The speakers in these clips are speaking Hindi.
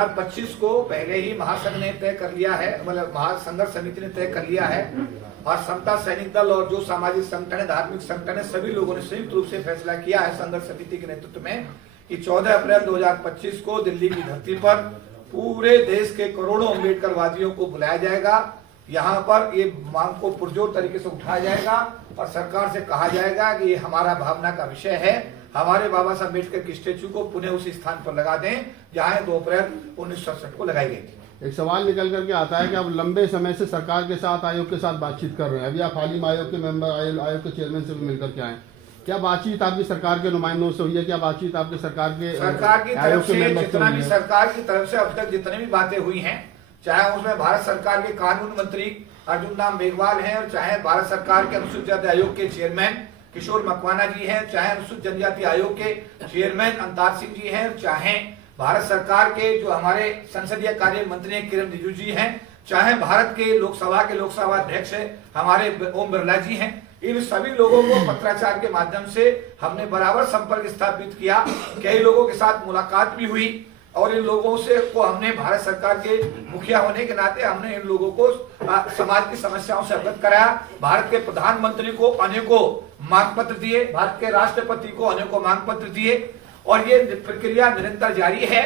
2025 को पहले ही महासंघ ने तय कर लिया है, मतलब महासंघर्ष समिति ने तय कर लिया है और समता सैनिक दल और जो सामाजिक संगठन है, धार्मिक संगठन है, सभी लोगों ने संयुक्त रूप से फैसला किया है संघर्ष समिति के नेतृत्व में कि 14 अप्रैल 2025 को दिल्ली की धरती पर पूरे देश के करोड़ों अम्बेडकरवादियों को बुलाया जाएगा। यहाँ पर ये मांग को पुरजोर तरीके से उठाया जाएगा और सरकार से कहा जाएगा कि ये हमारा भावना का विषय है, हमारे बाबा साहब अम्बेडकर की स्टेचू को पुनः उसी स्थान पर लगा दें जहां 2 अप्रैल 1967 को लगाई गई थी। एक सवाल निकल करके आता है कि आप लंबे समय से सरकार के साथ, आयोग के साथ बातचीत कर रहे हैं। अभी आप हाल ही में आयोग के मेंबर, आयोग के चेयरमैन से भी मिलकर के आए। क्या बातचीत आपकी सरकार के नुमाइंदों से हुई है? क्या बातचीत आपके सरकार की तरफ से जितना भी सरकार की तरफ से अब तक जितनी भी बातें हुई हैं, चाहे उसमें भारत सरकार के कानून मंत्री अर्जुन राम मेघवाल हैं और चाहे भारत सरकार के अनुसूचित जाति आयोग के चेयरमैन किशोर मकवाना जी हैं, चाहे अनुसूचित जनजाति आयोग के चेयरमैन अंतार सिंह जी हैं, चाहे भारत सरकार के जो हमारे संसदीय कार्य मंत्री किरण रिजिजू जी हैं, चाहे भारत के लोकसभा अध्यक्ष हमारे ओम बिरला जी हैं, इन सभी लोगों को पत्राचार के माध्यम से हमने बराबर संपर्क स्थापित किया। कई लोगों के साथ मुलाकात भी हुई और इन लोगों से को हमने भारत सरकार के मुखिया होने के नाते हमने इन लोगों को समाज की समस्याओं से अवगत कराया। भारत के प्रधानमंत्री को अनेकों मांग पत्र दिए, भारत के राष्ट्रपति को अनेकों मांग पत्र दिए और ये प्रक्रिया निरंतर जारी है।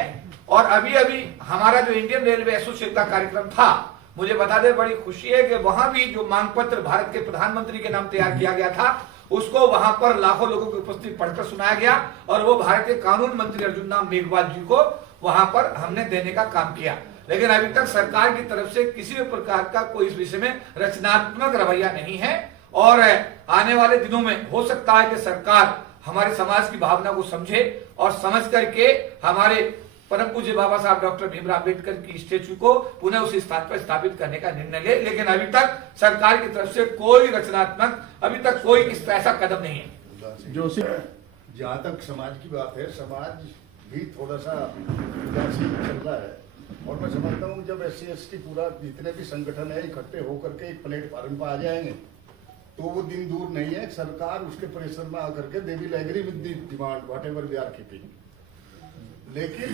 और अभी अभी हमारा जो इंडियन रेलवे एसोसिएशन का कार्यक्रम था, मुझे बता दें बड़ी खुशी है कि वहां भी जो मांग पत्र भारत के प्रधानमंत्री के नाम तैयार किया गया था, उसको वहां पर लाखों लोगों की उपस्थिति पढ़कर सुनाया गया और वो भारत के कानून मंत्री अर्जुन राम मेघवाल जी को वहां पर हमने देने का काम किया। लेकिन अभी तक सरकार की तरफ से किसी भी प्रकार का कोई इस विषय में रचनात्मक रवैया नहीं है और आने वाले दिनों में हो सकता है कि सरकार हमारे समाज की भावना को समझे और समझ करके हमारे परम पूज्य बाबा साहब डॉक्टर भीमराव अम्बेडकर की स्टेचू को पुनः उसी स्थान पर स्थापित करने का निर्णय ले। लेकिन अभी तक सरकार की तरफ से कोई रचनात्मक अभी तक कोई इस ऐसा कदम नहीं है। जो जहाँ तक समाज की बात है, समाज भी थोड़ा सा उदासीन चल रहा है और मैं समझता हूँ जब SC/ST पूरा जितने भी संगठन है इकट्ठे होकर के एक प्लेटफॉर्म पर आ जाएंगे तो वो दिन दूर नहीं है, सरकार उसके प्रेशर में आकर के they will agree with the demand whatever we are keeping. लेकिन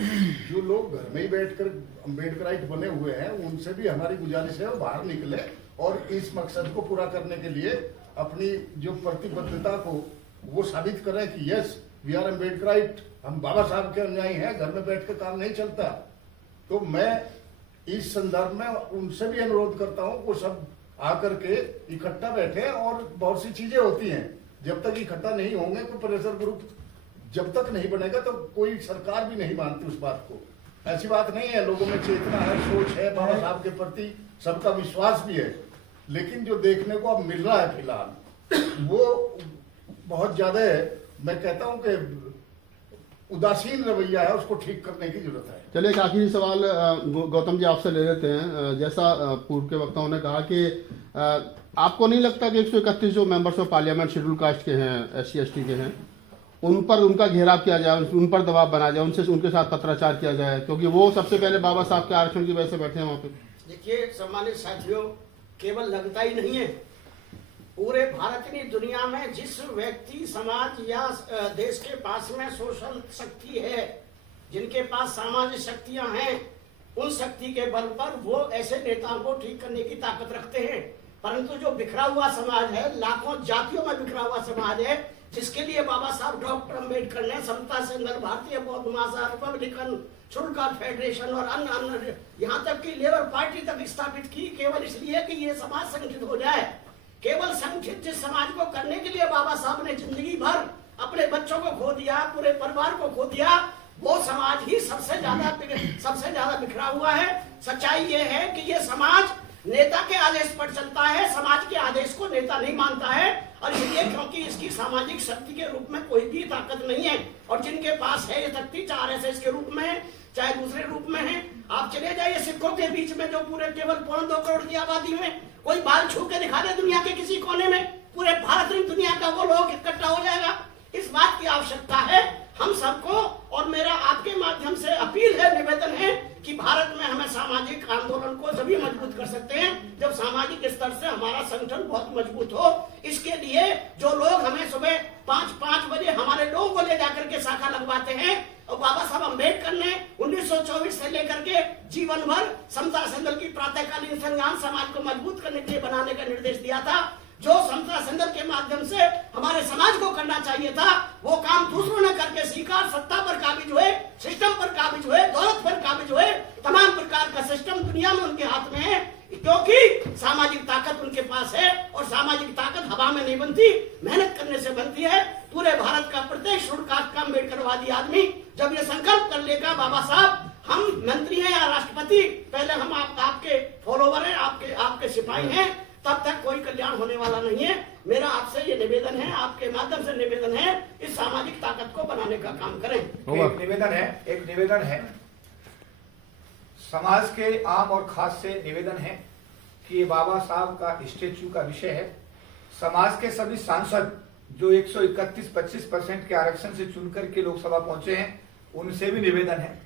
जो लोग घर में ही बैठकर अम्बेडकराइट बने हुए हैं उनसे भी हमारी गुजारिश है वो बाहर निकले और इस मकसद को पूरा करने के लिए अपनी जो प्रतिबद्धता को वो साबित करें कि यस वी आर अम्बेडकराइट, हम बाबा साहब के अनुयायी हैं, घर में बैठ कर काम नहीं चलता। तो मैं इस संदर्भ में उनसे भी अनुरोध करता हूं वो सब आकर के इकट्ठा बैठे और बहुत सी चीजें होती हैं, जब तक इकट्ठा नहीं होंगे कोई प्रेशर ग्रुप जब तक नहीं बनेगा तो कोई सरकार भी नहीं मानती उस बात को। ऐसी बात नहीं है, लोगों में चेतना है, सोच है, बाबा साहब के प्रति सबका विश्वास भी है, लेकिन जो देखने को अब मिल रहा है फिलहाल वो बहुत ज्यादा है। मैं कहता हूं कि उदासीन रवैया है, उसको ठीक करने की जरूरत है। चलिए एक आखिरी सवाल गौतम जी आपसे ले लेते हैं। जैसा पूर्व के वक्ताओं ने कहा कि आपको नहीं लगता कि 131 जो members of parliament schedule caste के हैं, SC/ST के हैं, उन पर उनका घेराव किया जाए, उन पर दबाव बनाया जाए, उनसे उनके साथ पत्राचार किया जाए, क्योंकि वो सबसे पहले बाबा साहब के आरक्षण की वजह से बैठे हैं वहाँ पे। देखिए सम्मानित साथियों, केवल लगता ही नहीं है, पूरे भारत की दुनिया में जिस व्यक्ति समाज या देश के पास में सोशल शक्ति है, जिनके पास सामाजिक शक्तियां हैं, उन शक्ति के बल पर वो ऐसे नेताओं को ठीक करने की ताकत रखते हैं। परंतु जो बिखरा हुआ समाज है, लाखों जातियों में बिखरा हुआ समाज है, जिसके लिए बाबा साहब डॉक्टर अम्बेडकर ने समता संघर्ष, भारतीय बौद्ध महासभा, रिपब्लिकन शुल्क फेडरेशन और अन्य यहाँ तक कि लेबर पार्टी तक स्थापित की, केवल इसलिए कि ये समाज संगठित हो जाए। केवल संगठित जिस समाज को करने के लिए बाबा साहब ने जिंदगी भर अपने बच्चों को खो दिया, पूरे परिवार को खो दिया, वो समाज ही सबसे ज्यादा बिखरा हुआ है। सच्चाई ये है कि ये समाज नेता के आदेश पर चलता है, समाज के आदेश को नेता नहीं मानता है और इसलिए क्योंकि इसकी सामाजिक शक्ति के रूप में कोई भी ताकत नहीं है। और जिनके पास है ये शक्ति, चाहे RSS के रूप में है चाहे दूसरे रूप में है। आप चले जाइए सिखों के बीच में जो पूरे केवल 2 करोड़ की आबादी में कोई बाल छू के दिखा दे दुनिया के किसी कोने में, पूरे भारत में दुनिया का वो लोग इकट्ठा हो जाएगा। इस बात की आवश्यकता है हम सबको, और मेरा आपके माध्यम से अपील है, निवेदन है कि भारत में हमें सामाजिक आंदोलन को सभी मजबूत कर सकते हैं जब सामाजिक स्तर से हमारा संगठन बहुत मजबूत हो। इसके लिए जो लोग हमें सुबह 5 बजे हमारे लोगों को ले जाकर के शाखा लगवाते हैं और बाबा साहब अम्बेडकर ने 1924 से लेकर के जीवन भर समता संघर्ष की प्रातःकालीन संग्राम समाज को मजबूत करने के लिए बनाने का निर्देश दिया था। जो समता संघर्ष के माध्यम से हमारे समाज को करना चाहिए था, वो काम दूसरों ने करके सीखा। सत्ता पर काबिज हुए, सिस्टम पर काबिज हुए, दौलत पर काबिज हुए, तमाम प्रकार का सिस्टम दुनिया में उनके हाथ में है, क्योंकि सामाजिक ताकत उनके पास है। और सामाजिक ताकत हवा में नहीं बनती, मेहनत करने से बनती है। पूरे भारत का प्रत्येक शेड्यूल कास्ट का अम्बेडकरवादी आदमी जब ये संकल्प कर लेगा, बाबा साहब हम मंत्री हैं या राष्ट्रपति, पहले हम आपके फॉलोवर हैं, आपके सिपाही हैं, तब तक कोई कल्याण होने वाला नहीं है। मेरा आपसे ये निवेदन है, आपके माध्यम से निवेदन है, इस सामाजिक ताकत को बनाने का काम करें। एक निवेदन है समाज के आम और खास से निवेदन है कि ये बाबा साहब का स्टेच्यू का विषय है। समाज के सभी सांसद जो 131-25% के आरक्षण से चुनकर के लोकसभा पहुंचे हैं, उनसे भी निवेदन है।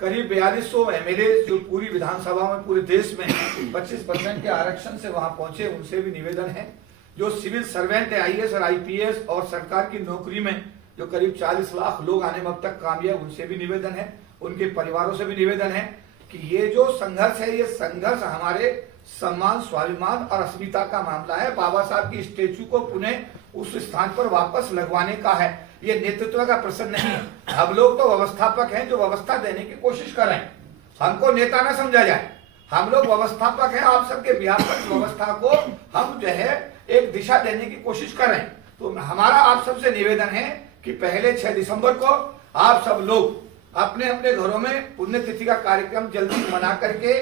करीब 4200 एमएलए जो पूरी विधानसभा में पूरे देश में 25% के आरक्षण से वहां पहुंचे, उनसे भी निवेदन है। जो सिविल सर्वेंट है, आईएएस और आईपीएस और सरकार की नौकरी में जो करीब 40 लाख लोग आने में अब तक कामयाब, उनसे भी निवेदन है। उनके परिवारों से भी निवेदन है कि ये जो संघर्ष है, ये संघर्ष हमारे सम्मान, स्वाभिमान और अस्मिता का मामला है। बाबा साहब की स्टेच्यू को पुनः उस स्थान पर वापस लगवाने का है। ये नेतृत्व का प्रश्न नहीं है। हम लोग तो व्यवस्थापक हैं जो व्यवस्था देने की कोशिश कर रहे हैं। हमको नेता ना समझा जाए, हम लोग व्यवस्थापक हैं। आप सबके व्यापक व्यवस्था को हम जो है एक दिशा देने की कोशिश कर रहे हैं। तो हमारा आप सबसे निवेदन है कि पहले 6 दिसंबर को आप सब लोग अपने अपने घरों में पुण्यतिथि का कार्यक्रम जल्दी मना करके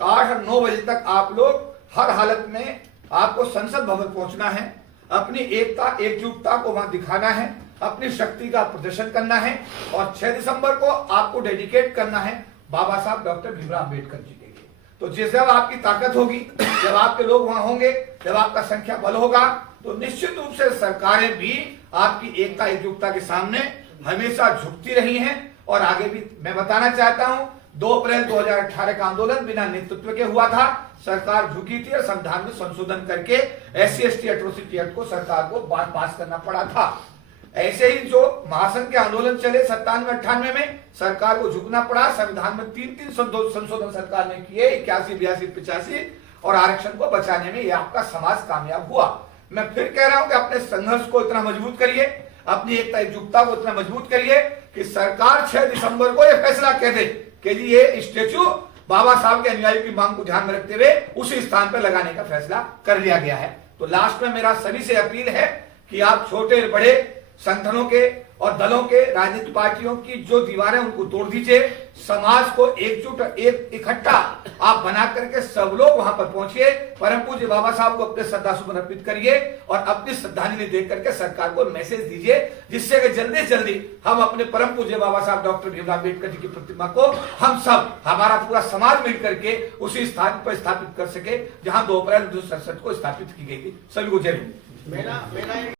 8 और 9 बजे तक आप लोग हर हालत में आपको संसद भवन पहुंचना है। अपनी एकता, एकजुटता को वहां दिखाना है, अपनी शक्ति का प्रदर्शन करना है और 6 दिसंबर को आपको डेडिकेट करना है बाबा साहब डॉक्टर भीमराव अम्बेडकर जी के लिए। तो जिस जब आपकी ताकत होगी, जब आपके लोग वहां होंगे, जब आपका संख्या बल होगा, तो निश्चित रूप से सरकारें भी आपकी एकता, एकजुटता के सामने हमेशा झुकती रही हैं। और आगे भी मैं बताना चाहता हूं, 2 अप्रैल 2018 का आंदोलन बिना नेतृत्व के हुआ था। सरकार झुकी थी और संविधान में संशोधन करके SC/ST एट्रोसिटी एक्ट को सरकार को पास करना पड़ा था। ऐसे ही जो महासंघ के आंदोलन चले 97-98 में, सरकार को झुकना पड़ा। संविधान में 3 संशोधन सरकार ने किए, 81, 82, 85, और आरक्षण को बचाने में यह आपका समाज कामयाब हुआ। मैं फिर कह रहा हूं कि अपने संघर्ष को इतना मजबूत करिए, अपनी एकता, एकजुटता को इतना मजबूत करिए कि सरकार 6 दिसंबर को यह फैसला कह दे कि ये स्टेच्यू बाबा साहब के अनुयायियों की मांग को ध्यान में रखते हुए उसी स्थान पर लगाने का फैसला कर लिया गया है। तो लास्ट में मेरा सभी से अपील है कि आप छोटे बड़े संगठनों के और दलों के, राजनीतिक पार्टियों की जो दीवारें उनको तोड़ दीजिए। समाज को एकजुट, इकट्ठा आप बना करके सब लोग वहां पर पहुंचिए। परम पूज्य बाबा साहब को अपने श्रद्धासुमन अर्पित करिए और अपनी श्रद्धांजलि दे करके सरकार को मैसेज दीजिए, जिससे कि जल्दी से जल्दी हम अपने परम पूज्य बाबा साहब डॉक्टर भीमराव अम्बेडकर जी की प्रतिमा को हम सब, हमारा पूरा समाज मिल करके उसी स्थान पर स्थापित कर सके जहां 2 अप्रैल 1967 को स्थापित की गई थी। सभी को जय हिंद। मेरा